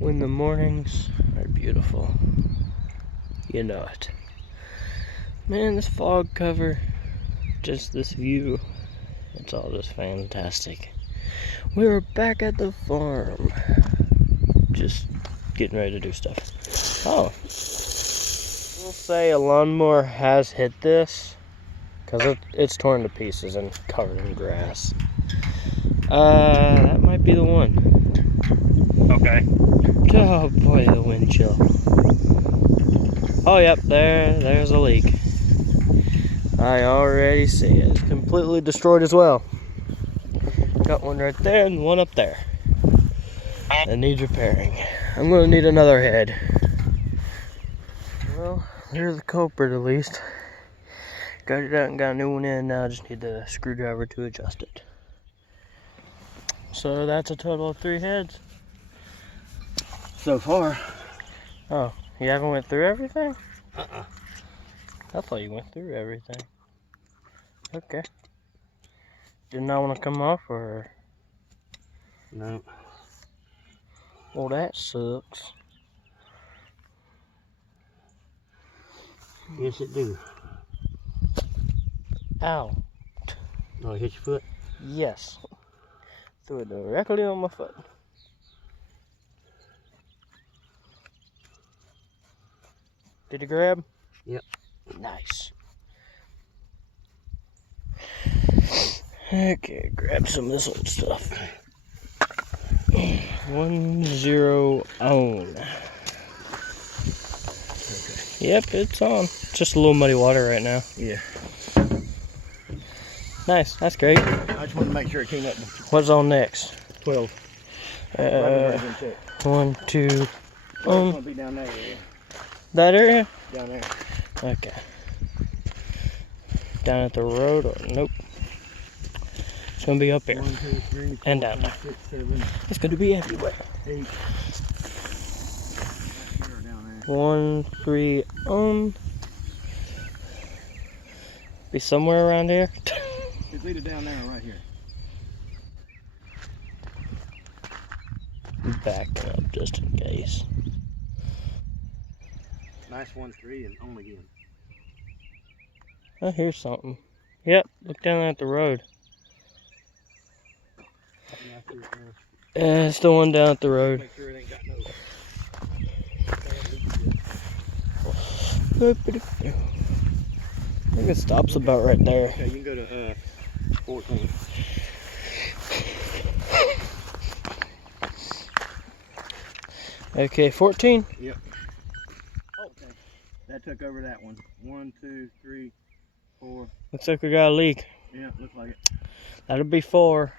when the mornings are beautiful. You know it. Man, this fog cover, just this view, it's all just fantastic. We're back at the farm. Just getting ready to do stuff. Oh, we'll say a lawnmower has hit this, because it's torn to pieces and covered in grass. That might be the one. Okay. Oh boy, the wind chill. Oh yep, there's a leak. I already see it. It's completely destroyed as well. Got one right there and one up there. That needs repairing. I'm gonna need another head. Well, there's the culprit at least. Got it out and got a new one in. Now I just need the screwdriver to adjust it. So that's a total of 3 heads. So far. Oh, you haven't went through everything? Uh-uh. I thought you went through everything. Okay. Did not want to come off, or? No. Well, that sucks. Yes, it do. Ow. Oh, hit your foot? Yes. Threw it directly on my foot. Did you grab? Yep. Nice. Okay, grab some of this old stuff. 1-0 on. Okay. Yep, it's on. Just a little muddy water right now. Yeah. Nice, that's great. I just wanted to make sure it came up. What's on next? 12. 1, 2. It'll be down there. Yeah. That area? Down there. Okay. Down at the road, or nope. It's gonna be up here. 1, 2, 3, 4, and down there. 5, 6, 7, It's gonna be everywhere. 8. Here, down there. 1, 3, be somewhere around here. It's either down there or right here. Backing up just in case. Nice 1, 3, and on again. Oh, here's something. Yep, look down at the road. It's the one down at the road. Make sure it ain't got I think it stops about right there. Okay, you can go to 14. Okay, 14. Yep. Oh, okay. That took over that one. 1, 2, 3, 4. Looks like we got a leak. Yeah, looks like it. That'll be 4.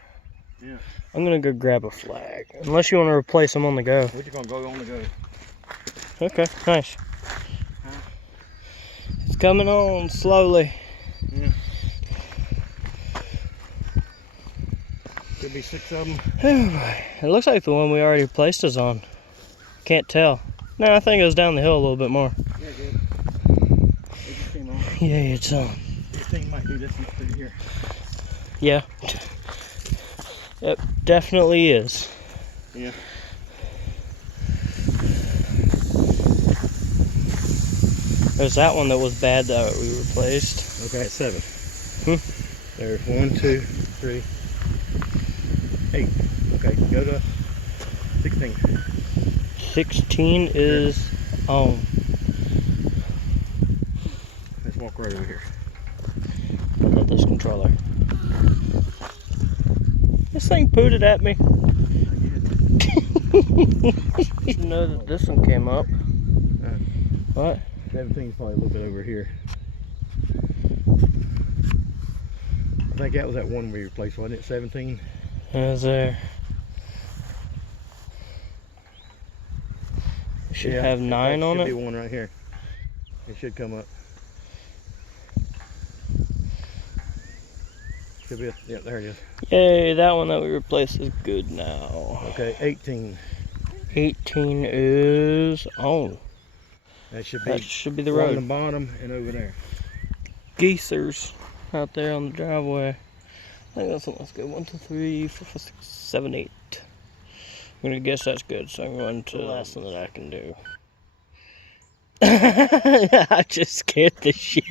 Yeah. I'm gonna go grab a flag. Unless you want to replace them on the go. We're just gonna go on the go. Okay, nice. Huh? It's coming on slowly. Yeah. Could be 6 of them. It looks like the one we already placed is on. Can't tell. No, I think it was down the hill a little bit more. Yeah, good. It just came on. Yeah, it's on. This thing might do this one through here. Yeah. It definitely is. Yeah. There's that one that was bad that we replaced. Okay, 7. There's 1, 2, 3, 8. Okay, go to 16. 16 is on. Let's walk right over here. I love this controller. This thing pooted at me. You know that this one came up. What? 17's probably a little bit over here. I think that was that one we replaced, wasn't it? 17? Is there? Should have 9 on it. Should be one right here. It should come up. Should be, yeah, there it is. Yay, that one that we replaced is good now. Okay, 18. 18 is on. That should be the on road. the bottom and over there. Geesers out there on the driveway. I think that's good. 1, 2, 3, 4, 5, 6, 7, 8. I'm gonna guess that's good, so I'm going to the last one that I can do. I just scared the shit.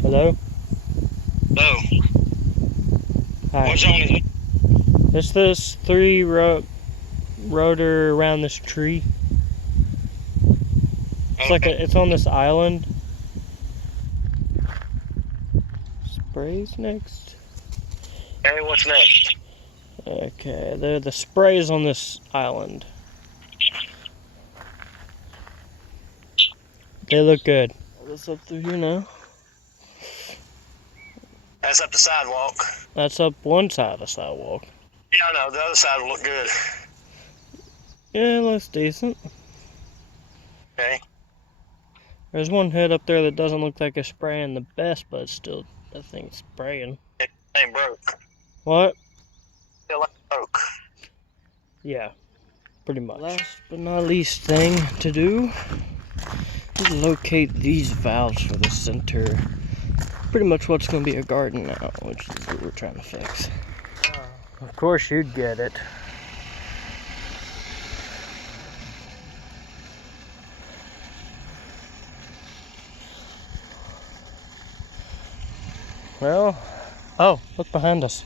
Hello? No. Hi. What zone is it? It's this rotor around this tree. It's like it's on this island. Sprays next. Hey, what's next? Okay, the sprays on this island. They look good. This up through here now. That's up the sidewalk. That's up one side of the sidewalk. Yeah, I know. The other side will look good. Yeah, it looks decent. Okay. There's one head up there that doesn't look like it's spraying the best, but it's still, that thing's spraying. It ain't broke. What? Still ain't broke. Yeah, pretty much. Last but not least thing to do is locate these valves for the center. Pretty much what's going to be a garden now, which is what we're trying to fix. Of course you'd get it. Well, oh, look behind us.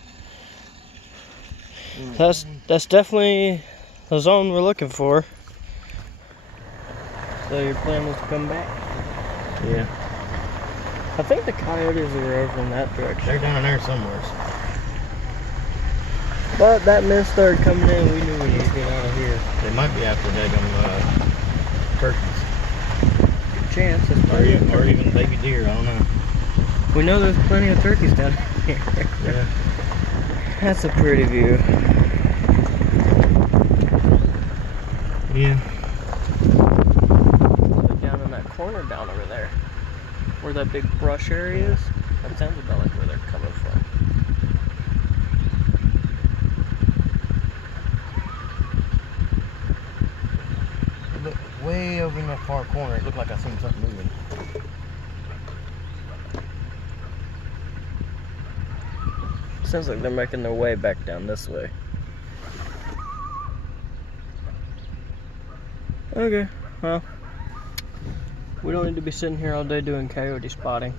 That's definitely the zone we're looking for. So your plan is to come back? Yeah. I think the coyotes are over in that direction. They're down there somewhere. But that mist started coming in, we knew we needed to get out of here. They might be after turkeys. Good chance, that's Or even baby deer, I don't know. We know there's plenty of turkeys down here. Yeah. That's a pretty view. Yeah. Down in that corner down over there, where that big brush area is, that sounds about like where they're coming from. Look, way over in that far corner, it looked like I seen something moving. Sounds like they're making their way back down this way. Okay, well, we don't need to be sitting here all day doing coyote spotting.